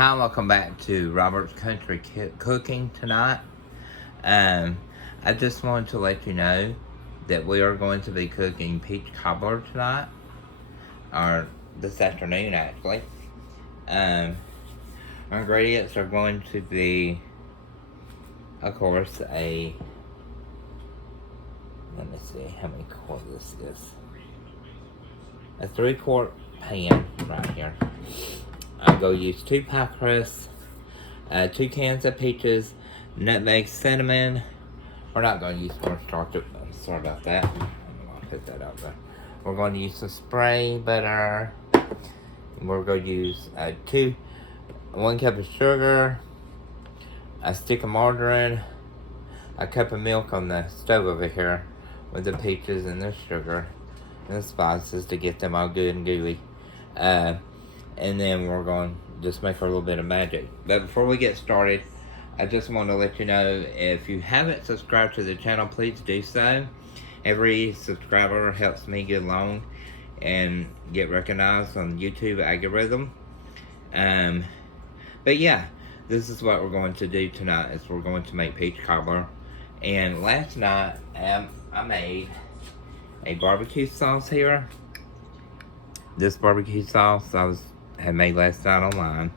Hi, welcome back to Robert's Country Cooking tonight. I just wanted to let you know that we are going to be cooking peach cobbler tonight, or this afternoon actually. Our ingredients are going to be, of course, let me see how many quart this is. A 3-quart pan right here. I'm going to use 2 pie crusts, 2 cans of peaches, nutmeg, cinnamon. We're not going to use cornstarch. Sorry about that. I'm going to put that out there. We're going to use some spray butter. We're going to use 1 cup of sugar, a stick of margarine, a cup of milk on the stove over here with the peaches and the sugar and the spices to get them all good and gooey. And then we're going to just make a little bit of magic. But before we get started, I just want to let you know, if you haven't subscribed to the channel, please do so. Every subscriber helps me get along and get recognized on YouTube algorithm. But yeah, this is what we're going to do tonight, is we're going to make peach cobbler. And last night, I made a barbecue sauce here. This barbecue sauce had made last night online.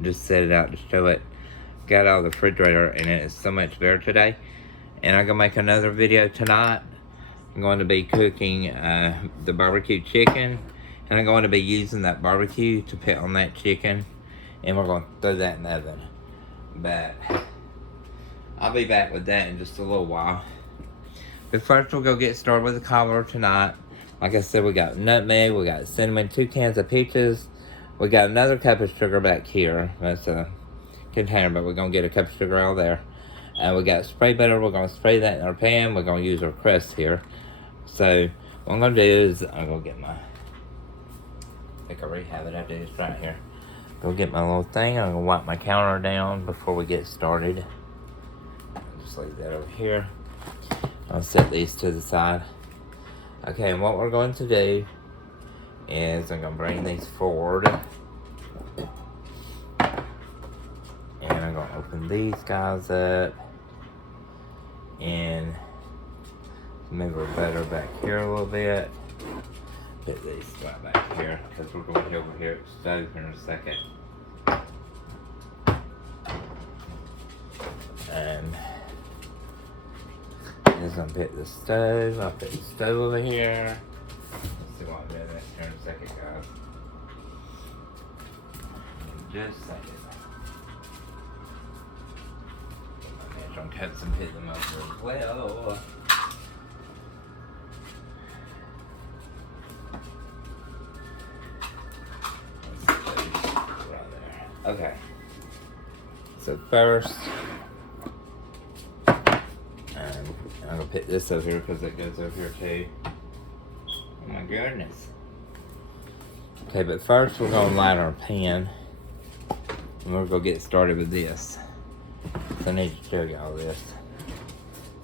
Just set it out to show it. Got out of the refrigerator and it is so much better today. And I'm gonna make another video tonight. I'm going to be cooking the barbecue chicken, and I'm going to be using that barbecue to put on that chicken, and we're going to throw that in the oven. But I'll be back with that in just a little while. But first we'll go get started with the cobbler tonight. Like I said, we got nutmeg, we got cinnamon, 2 cans of peaches. We got another cup of sugar back here. That's a container, but we're going to get a cup of sugar out of there. We got spray butter. We're going to spray that in our pan. We're going to use our crust here. So what I'm going to do is I'm going to get my, I think I already have it. I do this right here. Go get my little thing. I'm going to wipe my counter down before we get started. I'll just leave that over here. I'll set these to the side. Okay, and what we're going to do is I'm going to bring these forward. And I'm going to open these guys up. And move our butter back here a little bit. Put these right back here, because we're going to be over here at the stove in a second. And I'm going to put the stove. I'll put the stove over here. Let's see what I'm doing this here in a second, guys. Just a second. My natural cuts and put them over as well. Right there. Okay. So first, I'm going to put this over here because it goes over here too. Oh my goodness. Okay, but first we're going to light our pan. And we're going to get started with this. So I need to show you all this.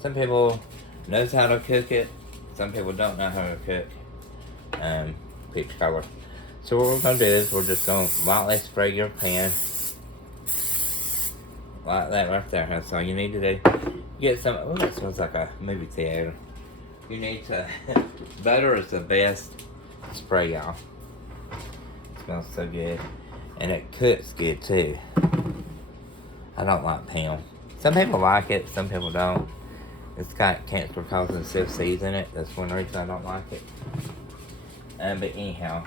Some people knows how to cook it. Some people don't know how to cook peach cobbler. So what we're going to do is we're just going to lightly spray your pan. Like that right there. That's all you need to do. Get some, oh, that smells like a movie theater. You need to, butter is the best spray, y'all. It smells so good. And it cooks good too. I don't like Pam. Some people like it, some people don't. It's got cancer causing seeds in it. That's one reason I don't like it. But anyhow,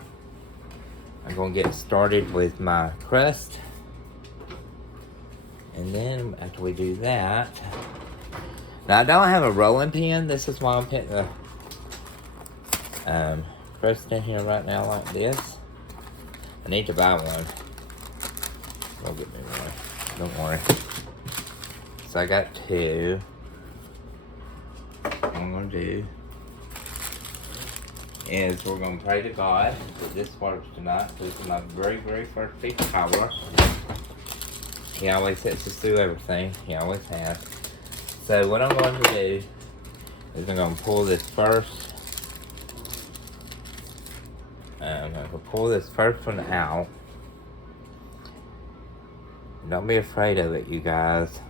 I'm going to get started with my crust. And then after we do that, now I don't have a rolling pin. This is why I'm putting the crust in here right now like this. I need to buy one. Don't get me one. Don't worry. So I got 2. What I'm going to do is we're going to pray to God that this works tonight. This is my very, very first peach cobbler. He always sets us through everything. He always has. So what I'm going to do is I'm going to pull this first. I'm going to pull this first one out. Don't be afraid of it, you guys.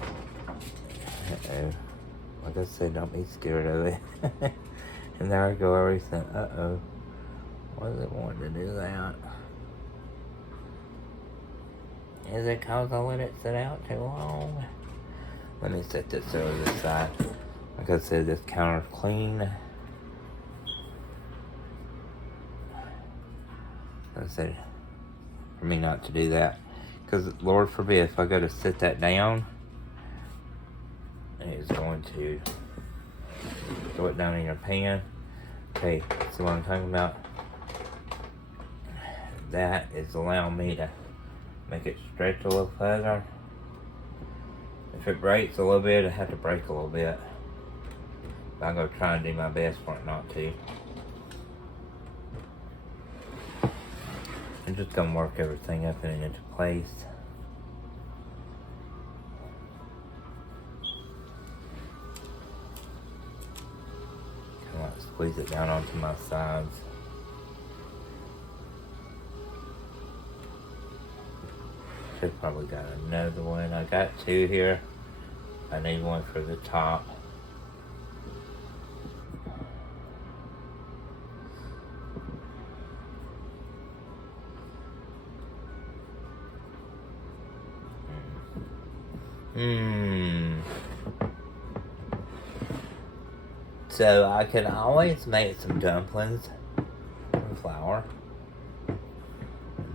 Uh-oh. Like I said, don't be scared of it. And there I go, everything. Uh-oh. Why does it want to do that? Is it because I let it sit out too long? Let me set this over the side. Like I said, this counter's clean. I said for me not to do that. Because Lord forbid, if I go to sit that down, it's going to throw it down in your pan. Okay, so what I'm talking about, that is allowing me to make it stretch a little further. If it breaks a little bit, I have to break a little bit. But I'm going to try and do my best for it not to. I'm just going to work everything up and into place. Kind of like squeeze it down onto my sides. Should probably got another one. I got two here. I need one for the top. So I can always make some dumplings from flour.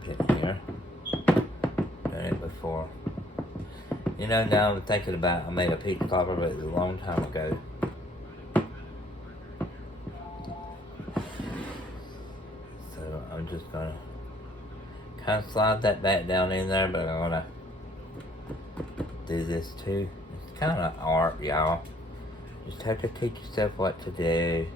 Get here. Done it before. You know, now I'm thinking about, I made a peach cobbler, but it was a long time ago. So I'm just gonna kind of slide that back down in there, but I'm gonna do this too. It's kind of art, y'all. Just have to teach yourself what to do.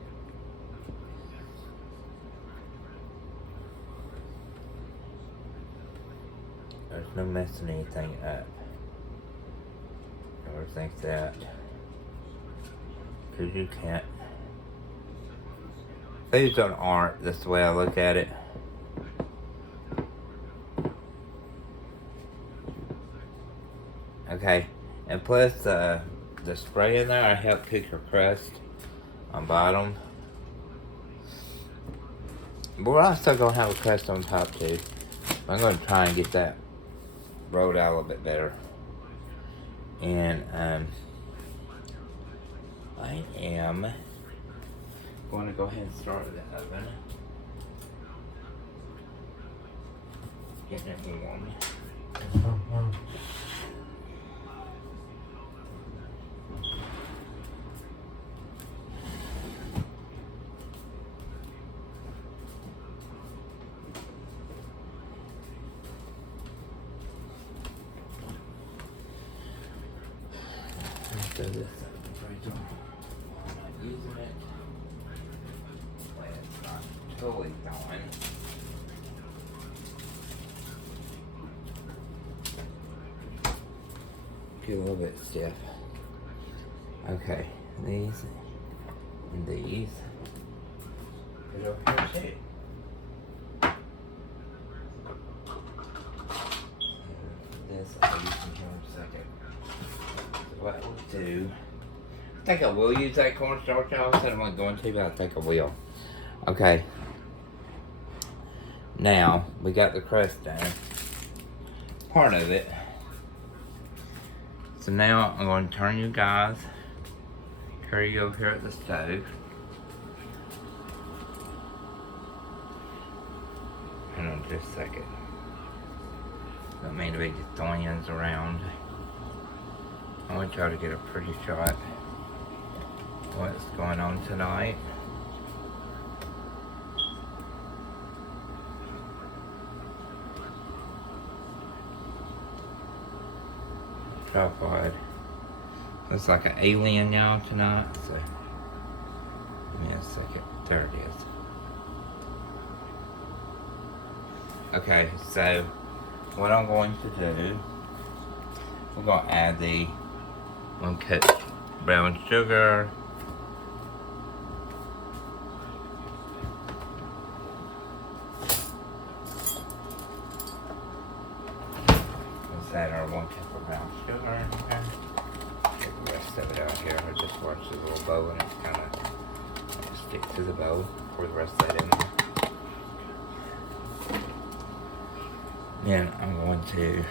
There's no messing anything up. Never think that. Because you can't. Food's an art, that's the way I look at it. Okay, and plus the spray in there, I help cook your crust on bottom. But we're also going to have a crust on top too. I'm going to try and get that rolled out a little bit better. And I am going to go ahead and start the oven. Getting it warm. Do this. I'm not using it. Well, it's not totally going. Get a little bit stiff. Okay, these and these. Put it over here too. And this I'll use in here in a second. What we'll do, I think I will use that cornstarch. I said I'm not going to, but I think I will. Okay. Now, we got the crust done. Part of it. So now I'm going to turn you guys, carry you over here at the stove. Hang on just a second. Don't mean to be just throwing ends around. I want y'all to get a pretty shot of what's going on tonight. Tripod. Looks like an alien y'all tonight. So, give me a second. There it is. Okay, so what I'm going to do, we're going to add the 1 cup brown sugar, Let's add our 1 cup of brown sugar in here. Get the rest of it out here. I just watched the little bowl and it's kind of stick to the bowl. Pour the rest of that in there. Then I'm going to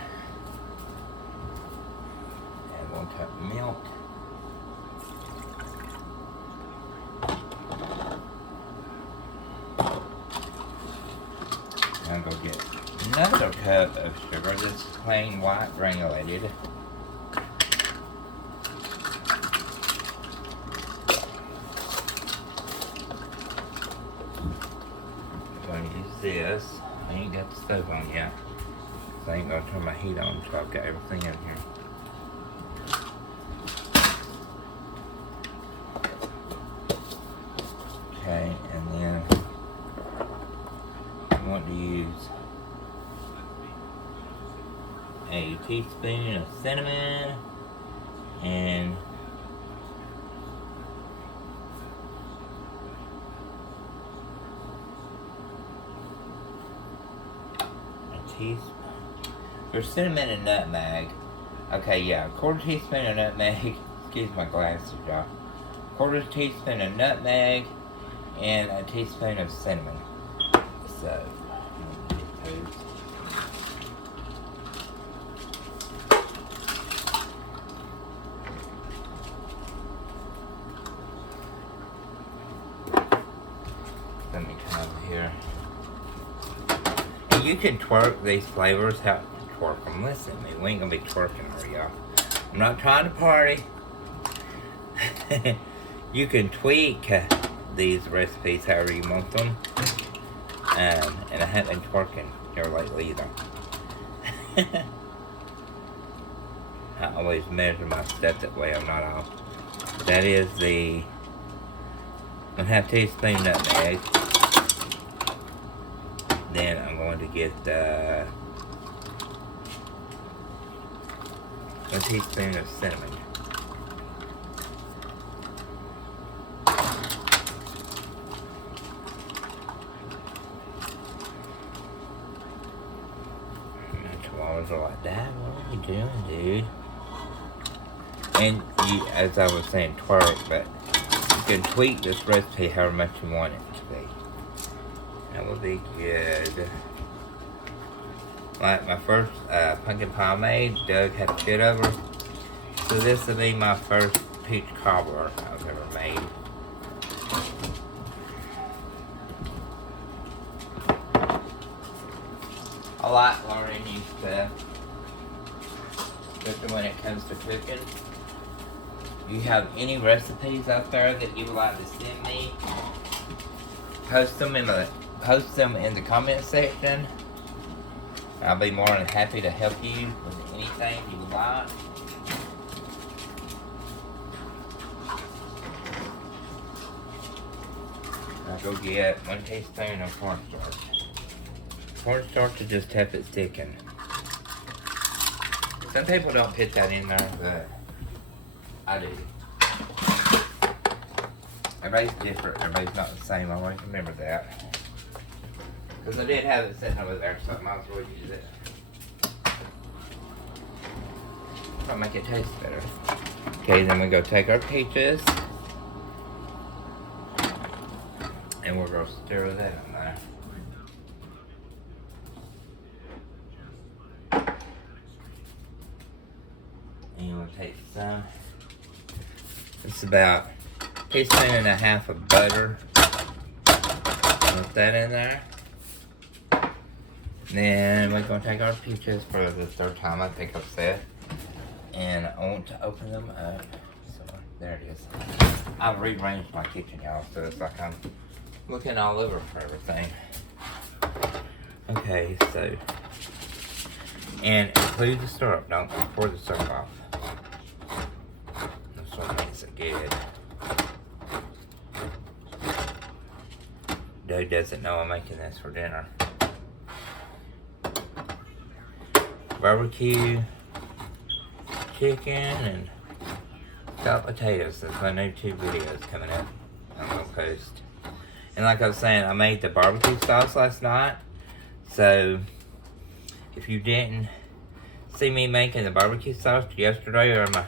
add 1 cup of milk. I'm going to get another cup of sugar. This is plain white granulated. I'm going to use this. I ain't got the stove on yet. So I ain't going to turn my heat on until I've got everything in here. Okay, and then I want to use a teaspoon of cinnamon and a teaspoon. There's cinnamon and nutmeg. Okay, yeah, 1/4 teaspoon of nutmeg. Excuse my glasses, y'all. 1/4 teaspoon of nutmeg and a teaspoon of cinnamon. So, get those. Let me come over here. And you can twerk these flavors. How twerk them? Listen to me. We ain't gonna be twerking over y'all. I'm not trying to party. You can tweak these recipes however you want them. And I haven't been twerking here lately either. I always measure my stuff that way I'm not off. That is the 1/2 teaspoon nutmeg. Then I'm going to get 1 teaspoon of cinnamon. Like that, what are you doing, dude? And you, as I was saying, twerk, but you can tweak this recipe however much you want it to be. That will be good. Like my first pumpkin pie I made, Doug had a fit over. So this will be my first peach cobbler I've ever made. I like learning new stuff, especially when it comes to cooking. You have any recipes out there that you would like to send me? Post them in the comment section. I'll be more than happy to help you with anything you would like. I'll go get 1 teaspoon of cornstarch. Cornstarch to just help it thicken. Some people don't put that in there, but I do. Everybody's different. Everybody's not the same. I always remember that. Because I did have it sitting over there, so I might as well use it. That'll make it taste better. Okay, then we go take our peaches. And we're going to stir that in there. And we'll take some. It's about 1.5 teaspoons of butter. Put that in there. Then we're going to take our peaches for the 3rd time, I think I've said. And I want to open them up. So there it is. I've rearranged my kitchen, y'all, so it's like I'm looking all over for everything. Okay, so. And include the syrup. Don't pour the syrup off. That's what makes it good. Doug doesn't know I'm making this for dinner. Barbecue chicken and scalloped potatoes. That's my new 2 videos coming up. I'm gonna post. And like I was saying, I made the barbecue sauce last night. So if you didn't see me making the barbecue sauce yesterday or my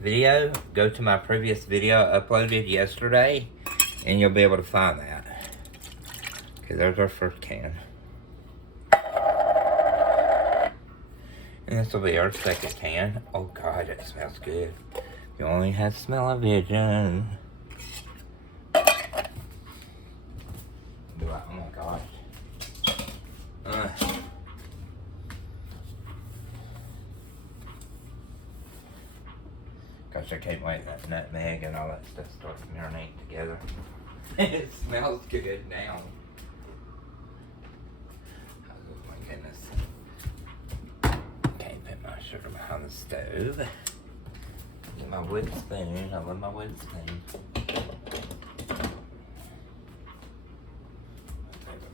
video, go to my previous video uploaded yesterday and you'll be able to find that. Okay, there's our first can. And this will be our second can. Oh God, it smells good. You only have smell-o-vision. Oh my gosh. Gosh, I can't wait that nutmeg and all that stuff starts to marinate together. It smells good now. Oh my goodness. Can't put my sugar behind the stove. Get my wooden spoon. I love my wooden spoon.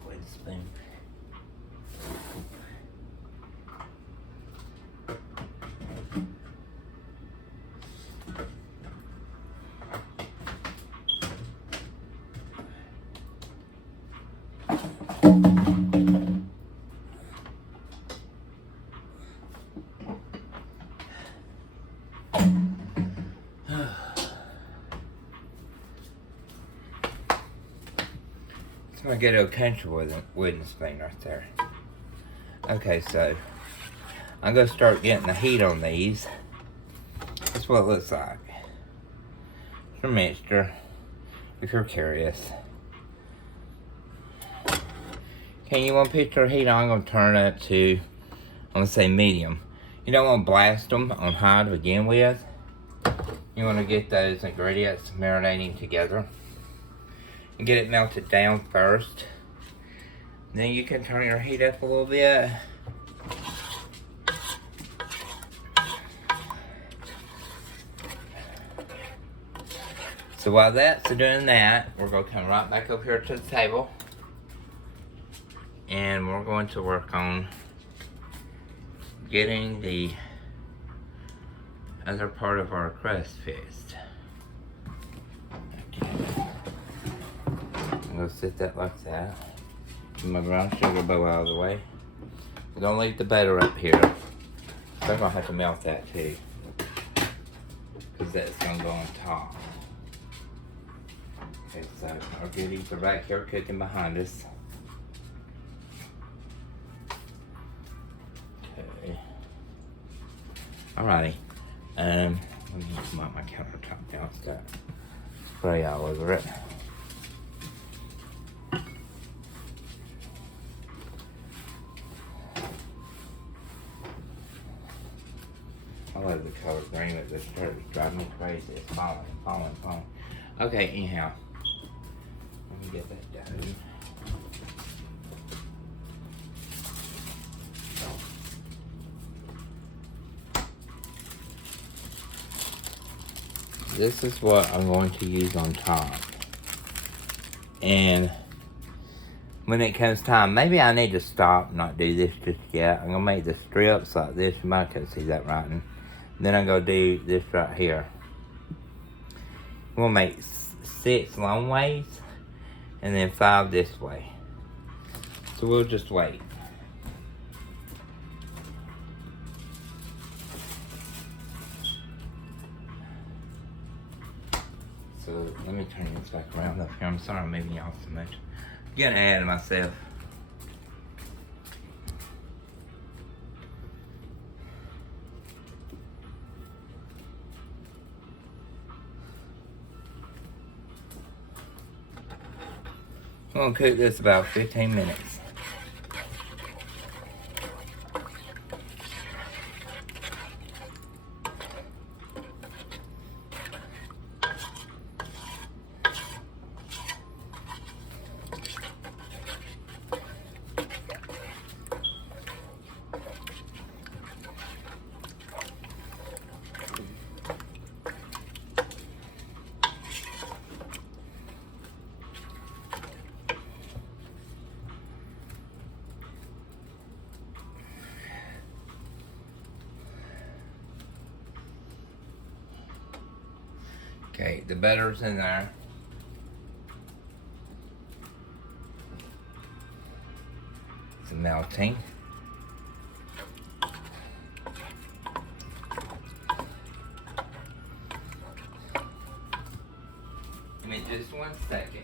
Wooden spoon. I get a country wooden spoon right there. Okay, so I'm gonna start getting the heat on these. That's what it looks like. It's a mixture, if you're curious. Okay, you want to put your heat on? I'm gonna turn it to, I'm gonna say medium. You don't want to blast them on high to begin with. You want to get those ingredients marinating together. And get it melted down first. Then you can turn your heat up a little bit. So while that's doing that, we're going to come right back up here to the table. And we're going to work on getting the other part of our crust fixed. I'm gonna sit that like that. Get my brown sugar bowl out of the way. Don't leave the butter up here. So I'm gonna have to melt that too, because that's gonna go on top. Okay, so our goodies are back here cooking behind us. Okay. Alrighty. Let me come out my countertop now. It's got spray all over it. I love the color green, but this shirt is driving me crazy. It's falling. Okay, anyhow. Let me get that done. This is what I'm going to use on top. And when it comes time, maybe I need to stop and not do this just yet. I'm gonna make the strips like this. You might can't see that writing. Then I'm gonna do this right here. We'll make 6 long ways and then 5 this way. So we'll just wait. So let me turn this back around up here. I'm sorry I'm moving y'all so much. I'm getting ahead of myself. I'm gonna cook this about 15 minutes. Okay, the butter's in there. It's melting. Just 1 second.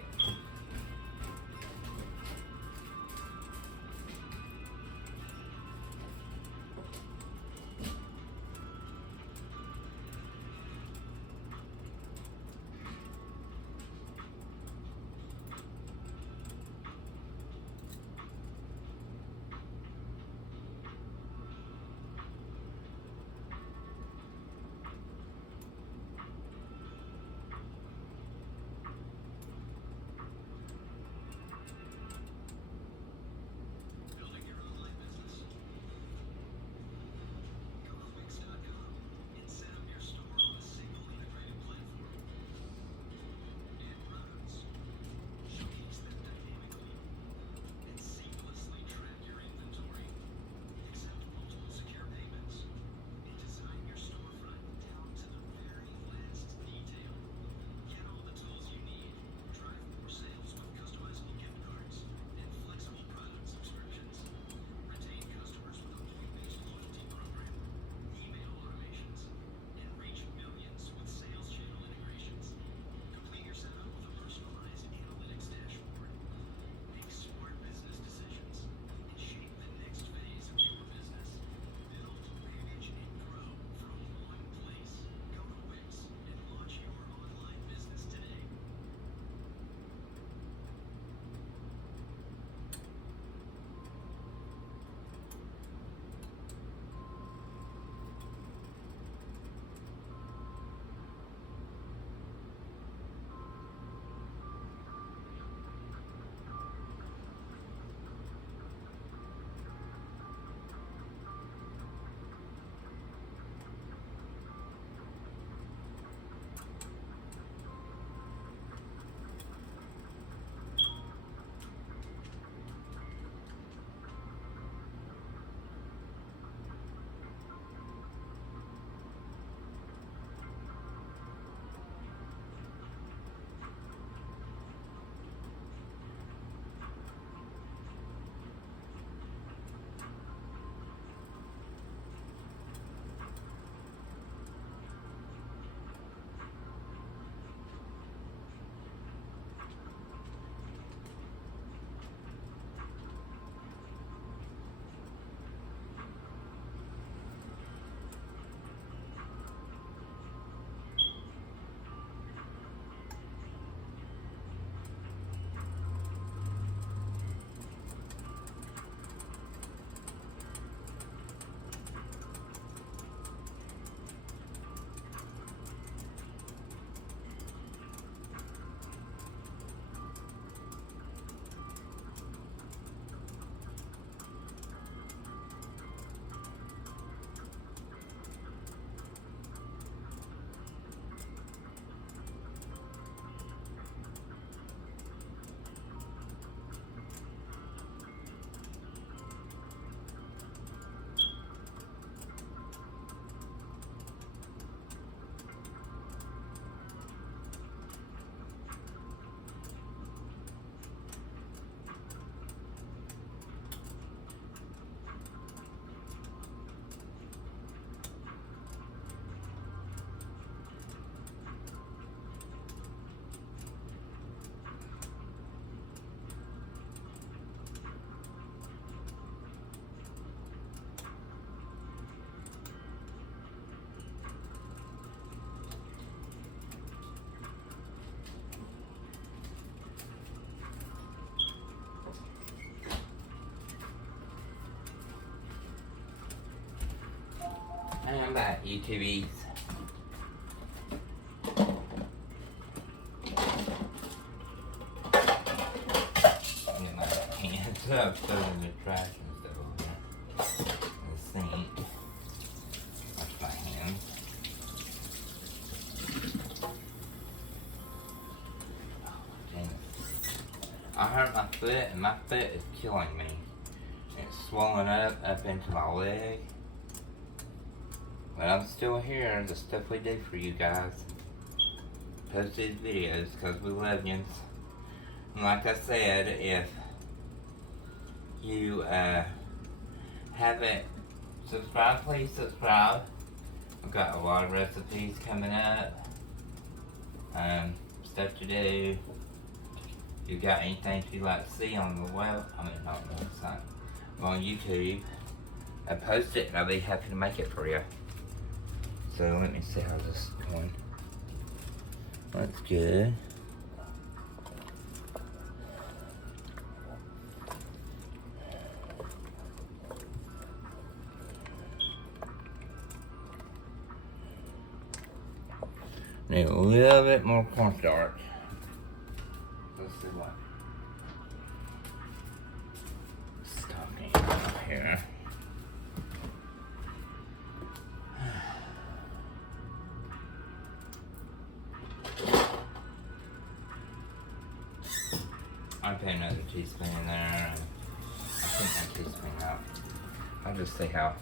And I'm back, YouTubies. Get my hands up, so in the trash and stuff over there. The sink. Wash my hands. Oh, dang it. I hurt my foot, and my foot is killing me. It's swollen up into my leg. But I'm still here, the stuff we do for you guys. Post these videos because we love you. And like I said, if you haven't subscribed, please subscribe. I've got a lot of recipes coming up. stuff to do. If you got anything you'd like to see on the web, not on the website, on YouTube, I post it and I'll be happy to make it for you. So let me see how this is going. That's good. Need a little bit more cornstarch. Let's see what. Stocking up here. I'll put another teaspoon in there. I think that teaspoon out. I'll just see how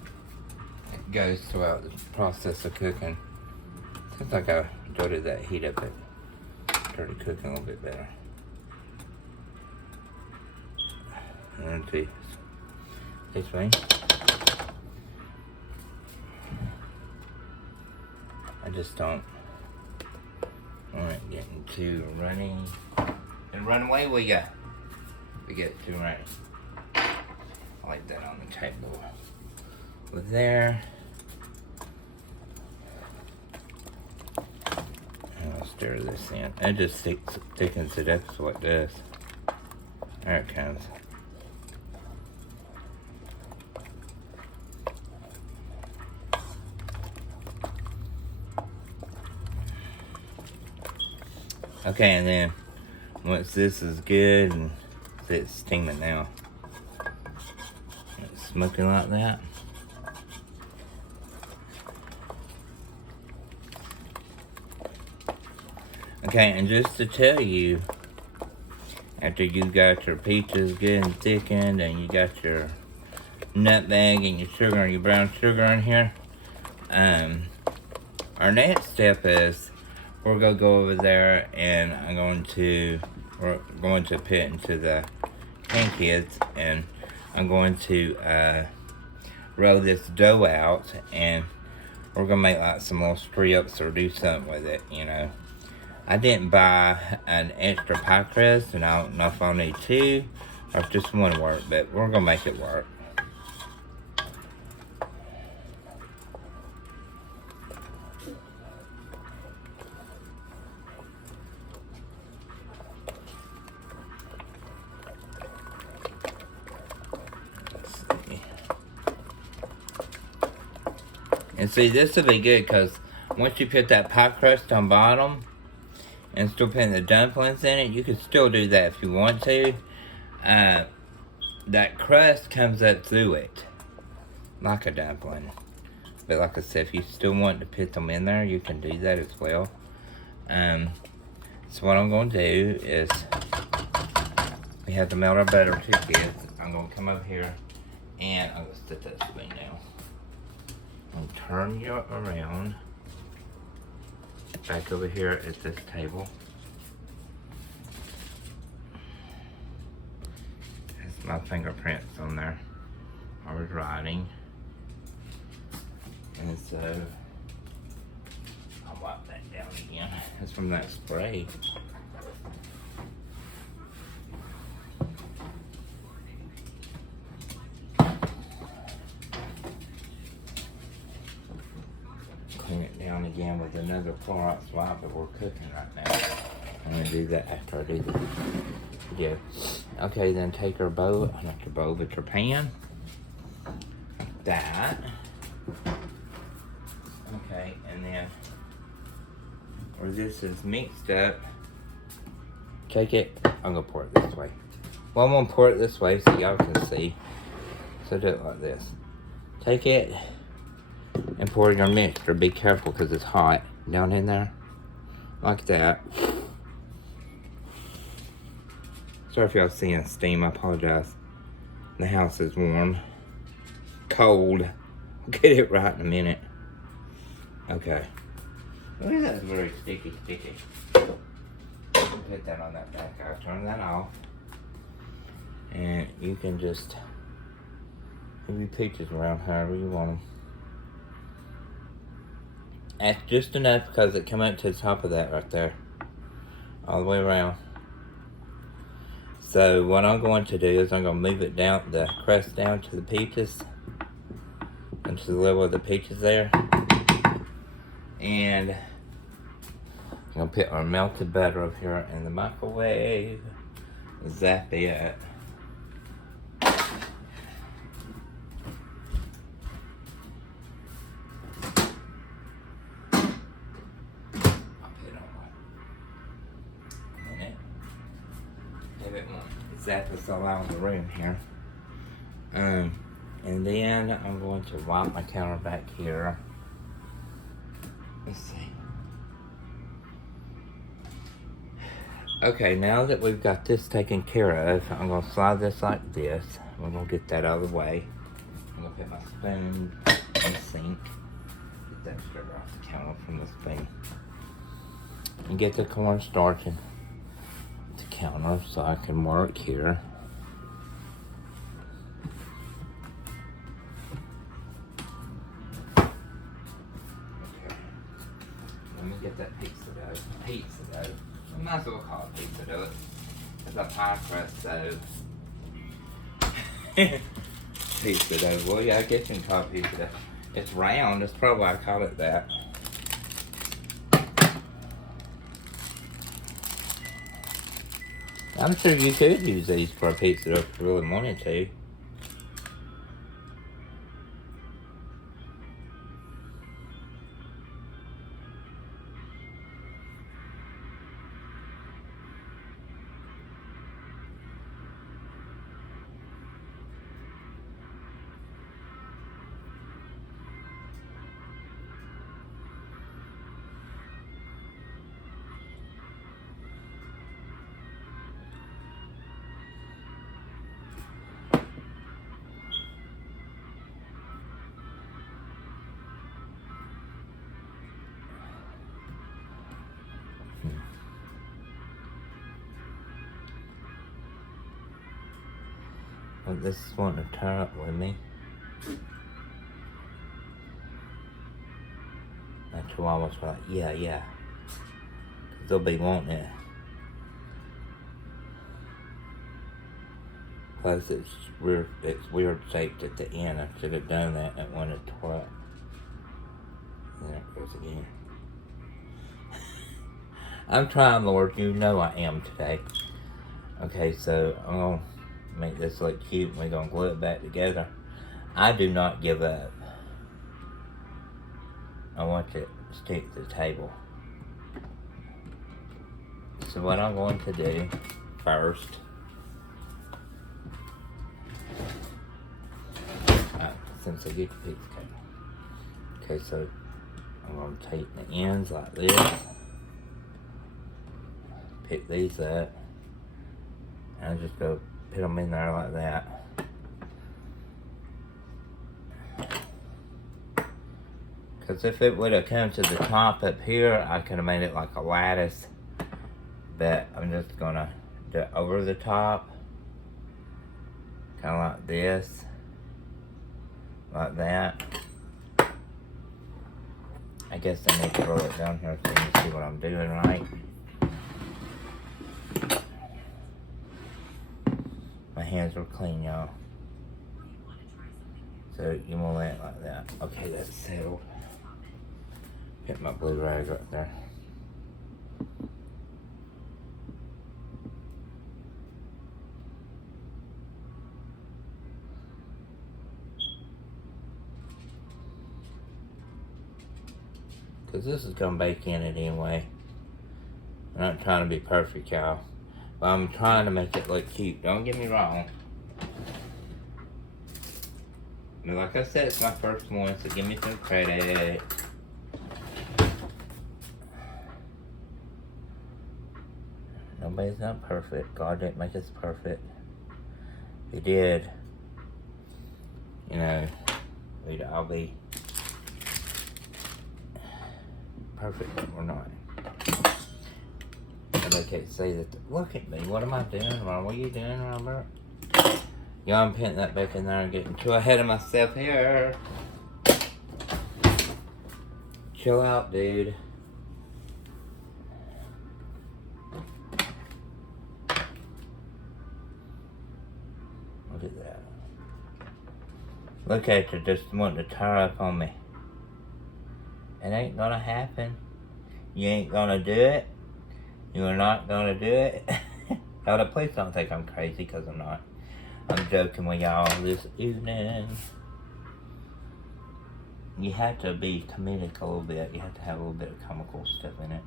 it goes throughout the process of cooking. Seems like I go to that heat up it. Started cooking a little bit better. And then teaspoon. I just don't want it getting too runny. And run away with ya. We get too runny. I like that on the table. With there. And I'll stir this in. It just thickens it up, so it does. There it comes. Okay, and then once this is good, and it's steaming now, it's smoking like that. Okay, and just to tell you, after you got your peaches good and thickened, and you got your nutmeg and your sugar and your brown sugar in here, our next step is we're gonna go over there and we're going to put into the pancakes, and I'm going to roll this dough out, and we're gonna make like some little strips or do something with it, you know. I didn't buy an extra pie crust, and I don't know if I'll need two or if just one work, but we're gonna make it work. And see, this will be good because once you put that pie crust on bottom and still putting the dumplings in it, you can still do that if you want to. That crust comes up through it like a dumpling. But like I said, if you still want to put them in there, you can do that as well. So what I'm going to do is, we have to melt our butter together. I'm going to come over here and I'm going to set that spoon down. I'll turn you around back over here at this table. There's my fingerprints on there. I was writing. And so I'll wipe that down again. It's from that spray. Clean it down again with another Clorox wipe, but we're cooking right now. I'm gonna do that after I do the video. Okay, then take your bowl, not your bowl, but your pan. Like that. Okay, and then where this is mixed up, take it, I'm gonna pour it this way. Well, I'm gonna pour it this way so y'all can see. So do it like this. Take it and pour your mixture. Be careful because it's hot down in there. Like that. Sorry if y'all seeing steam, I apologize. The house is warm. Cold. I'll get it right in a minute. Okay. Look at that, very sticky. Put that on that back. I'll turn that off. And you can just move your peaches around however you want them. That's just enough because it came up to the top of that right there. all the way around. So what I'm going to do is I'm going to move it down, the crust down to the peaches, into the level of the peaches there. And I'm going to put our melted butter over here in the microwave. Zap it. Zap us all out in the room here. And then I'm going to wipe my counter back here. Let's see. Okay, now that we've got this taken care of, I'm going to slide this like this. We're going to get that out of the way. I'm going to put my spoon in the sink. Get that sugar off the counter from the spoon. And get the cornstarch in the counter so I can work here. Okay. Let me get that pizza dough. Pizza dough. I might as well call it pizza dough. It's a pie crust dough. Pizza dough. Well, yeah, I guess you can call it pizza dough. It's round. That's probably why I call it that. I'm sure you could use these for a pizza dough if you really wanted to. But this is wanting to turn up with me. My chihuahuas were like, yeah. Cause they'll be wanting it. Plus it's weird shaped at the end. I should have done that and wanted to twirl. And there it goes again. I'm trying, Lord. You know I am today. Okay, so I'm going to make this look cute and we're going to glue it back together. I do not give up. I want it to stick to the table. So what I'm going to do first, since I get the pizza cake. Okay, so I'm going to take the ends like this, pick these up, and just go put them in there like that. Because if it would have come to the top up here, I could have made it like a lattice. But I'm just going to do it over the top. Kind of like this. Like that. I guess I need to roll it down here so you can see what I'm doing right. My hands are clean, y'all. So you want to lay it like that. Okay, that's settled. Get my blue rag right there. Because this is going to bake in it anyway. I'm not trying to be perfect, y'all. But I'm trying to make it look cute. Don't get me wrong. But like I said, it's my first one, so give me some credit. Nobody's not perfect. God didn't make us perfect. If He did, you know, we'd all be perfect, but we're not. And they can't say that. Look at me. What am I doing wrong? What are you doing, Robert? Y'all, I'm putting that back in there and getting too ahead of myself here. Chill out, dude. Look at you just wanting to tear up on me. It ain't gonna happen. You ain't gonna do it. You are not gonna do it. Now, please don't think I'm crazy, because I'm not. I'm joking with y'all this evening. You have to be comedic a little bit. You have to have a little bit of comical stuff in it.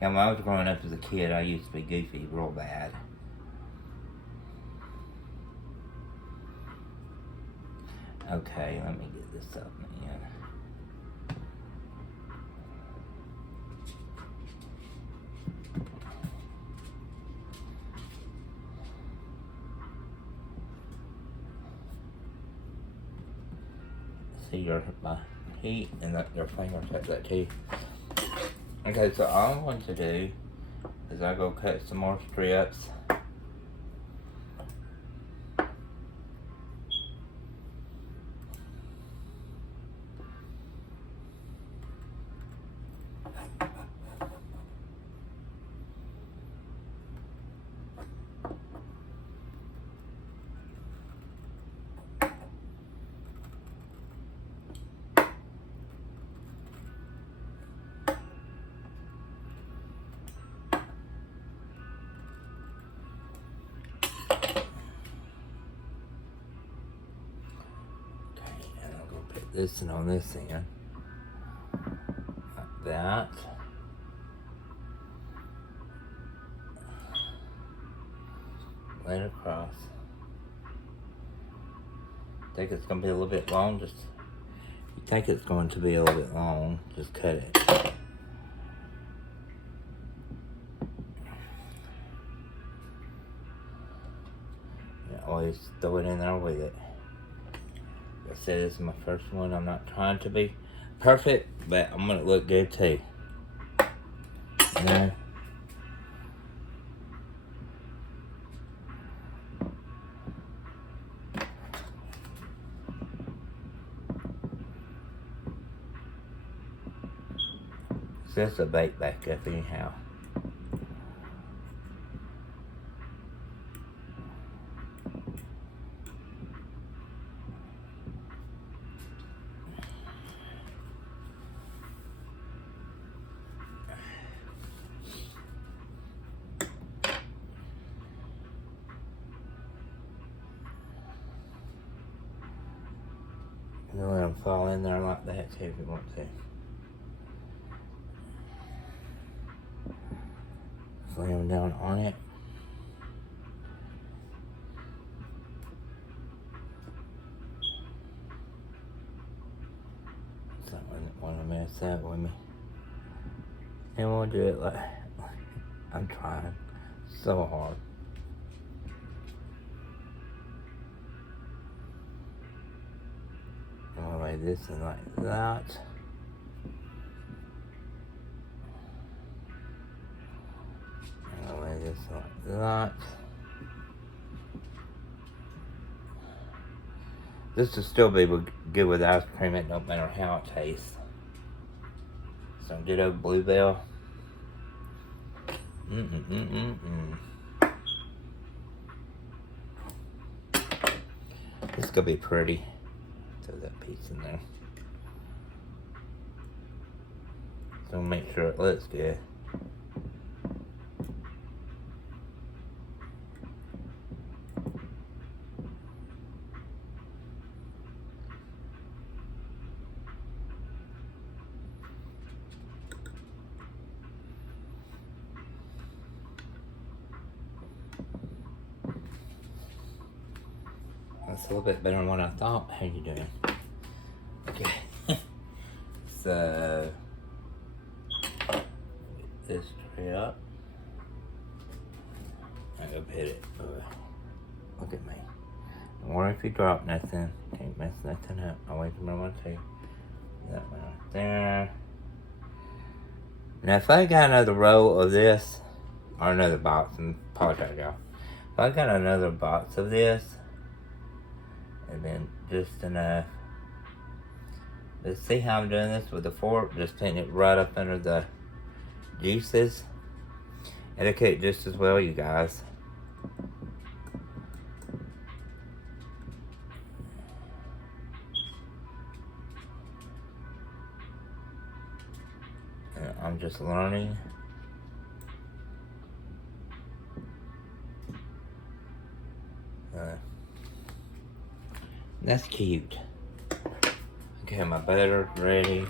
Yeah, when I was growing up as a kid, I used to be goofy real bad. Okay, let me get this up, man. See your heat and your finger touch that too. Okay, so all I'm going to do is I go cut some more strips. This and on this end, like that. Lay it across. Think it's gonna be a little bit long. Just you think it's going to be a little bit long, just cut it. You always throw it in there with it. I said this is my first one. I'm not trying to be perfect, but I'm gonna look good too. You know? It's just a bait back up anyhow. You let them fall in there like that too if you want to. Lay them down on it. Someone want to mess that with me. And we'll do it like I'm trying so hard. I'm gonna lay this in like that. I'm gonna lay this like that. This will still be good with ice cream. It don't matter how it tastes. Some good old bluebell. This is gonna be pretty. Throw that piece in there. So make sure it looks good. That's a little bit better than what I thought. How you doing? Okay. So get this tray up. I go hit it. Look at me. Don't worry if you drop nothing. Can't mess nothing up. I'll wait till I too. That one right there. Now if I got another roll of this, or another box, and apologize y'all. If I got another box of this, and then just enough. Let's see how I'm doing this with the fork. Just putting it right up under the juices. It'll cook just as well, you guys. I'm just learning. That's cute. Okay, my butter ready.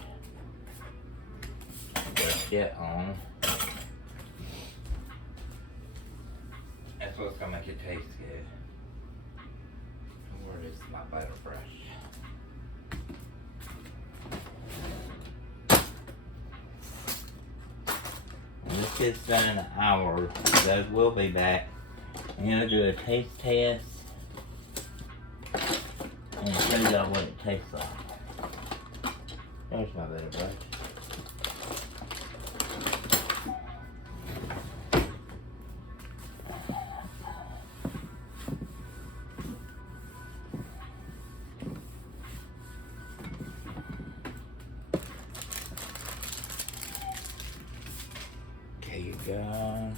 Brush it on. That's what's gonna make it taste good. Where is my butter brush? When this gets done in an hour, those will be back. I'm gonna do a taste test and show y'all what it tastes like. There's my butter brush. Okay, you guys.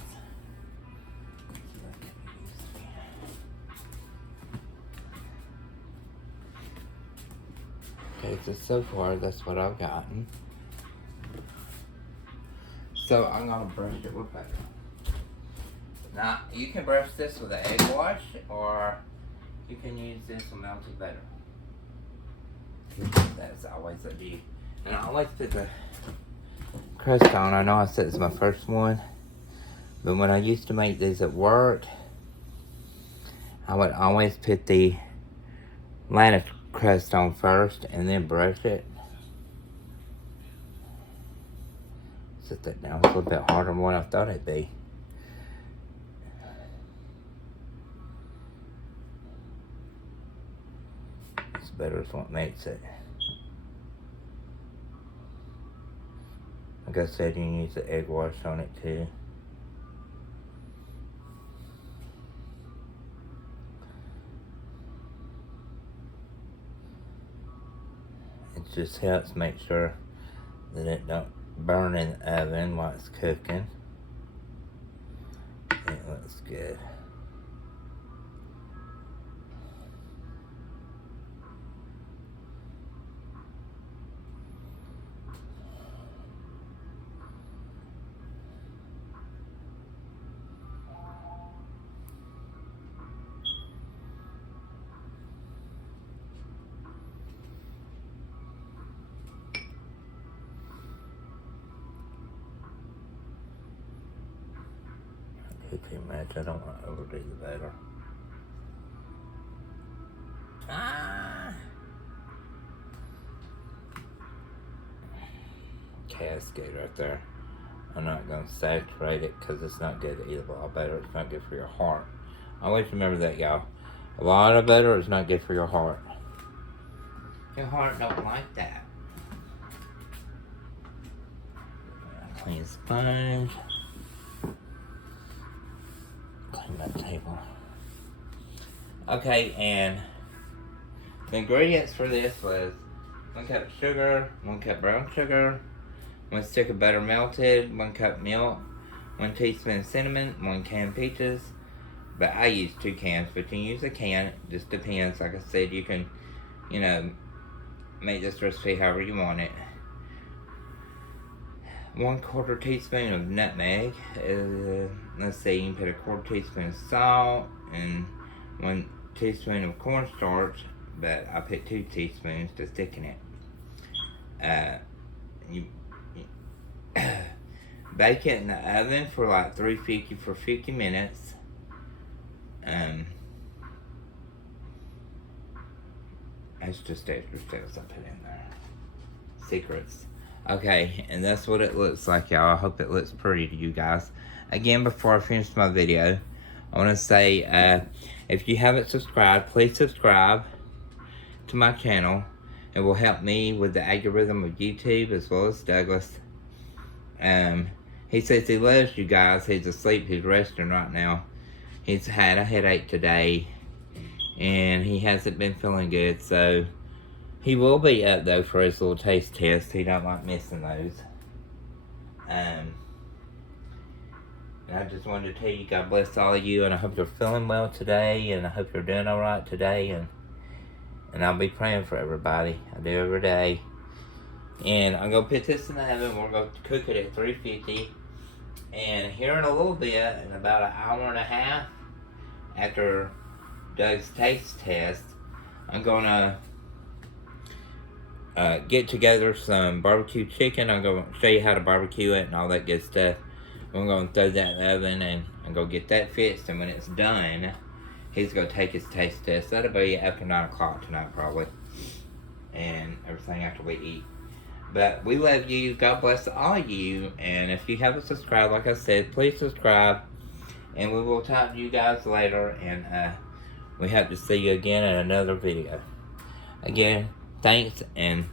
Okay, so far that's what I've gotten. So I'm gonna brush it with butter. Now you can brush this with an egg wash, or you can use this with melted butter. That's always a deal. And I always put the crust on. I know I said it's my first one, but when I used to make these at work, I would always put the lattice crust on first and then brush it. Set that down. It's a little bit harder than what I thought it'd be. It's better is what makes it. Like I said, you can use the egg wash on it too. It just helps make sure that it don't burn in the oven while it's cooking. It looks good. Too much. I don't want to overdo the batter. Okay, that's good right there. I'm not going to saturate it because it's not good to eat a lot of butter. It's not good for your heart. Always remember that, y'all. A lot of butter is not good for your heart. Your heart don't like that. Clean sponge. Clean that table. Okay, and the ingredients for this was 1 cup sugar, 1 cup brown sugar, 1 stick of butter melted, 1 cup milk, 1 teaspoon cinnamon, 1 can peaches. But I use 2 cans, but you can use a can. It just depends. Like I said, you can, make this recipe however you want it. 1/4 teaspoon of nutmeg. Let's see, you can put a 1/4 teaspoon of salt and 1 teaspoon of cornstarch, but I put 2 teaspoons to thicken it. You bake it in the oven for like 350 for 50 minutes. That's just extra steps I put in there. Secrets. Okay, and that's what it looks like, y'all. I hope it looks pretty to you guys. Again, before I finish my video, I want to say, if you haven't subscribed, please subscribe to my channel. It will help me with the algorithm of YouTube as well as Douglas. He says he loves you guys. He's asleep. He's resting right now. He's had a headache today, and he hasn't been feeling good, so he will be up, though, for his little taste test. He don't like missing those. And I just wanted to tell you, God bless all of you, and I hope you're feeling well today, and I hope you're doing all right today, and I'll be praying for everybody. I do every day. And I'm gonna put this in the oven. We're gonna cook it at 350. And here in a little bit, in about an hour and a half, after Doug's taste test, I'm gonna get together some barbecue chicken. I'm gonna show you how to barbecue it and all that good stuff. I'm gonna throw that in the oven and I'm gonna get that fixed. And when it's done, he's gonna take his taste test. That'll be after 9 o'clock tonight, probably. And everything after we eat. But we love you. God bless all of you. And if you haven't subscribed, like I said, please subscribe. And we will talk to you guys later. And we hope to see you again in another video. Again, thanks. And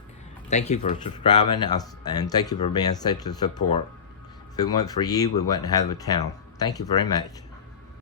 thank you for subscribing. And thank you for being such a support. If it weren't for you, we wouldn't have a channel. Thank you very much.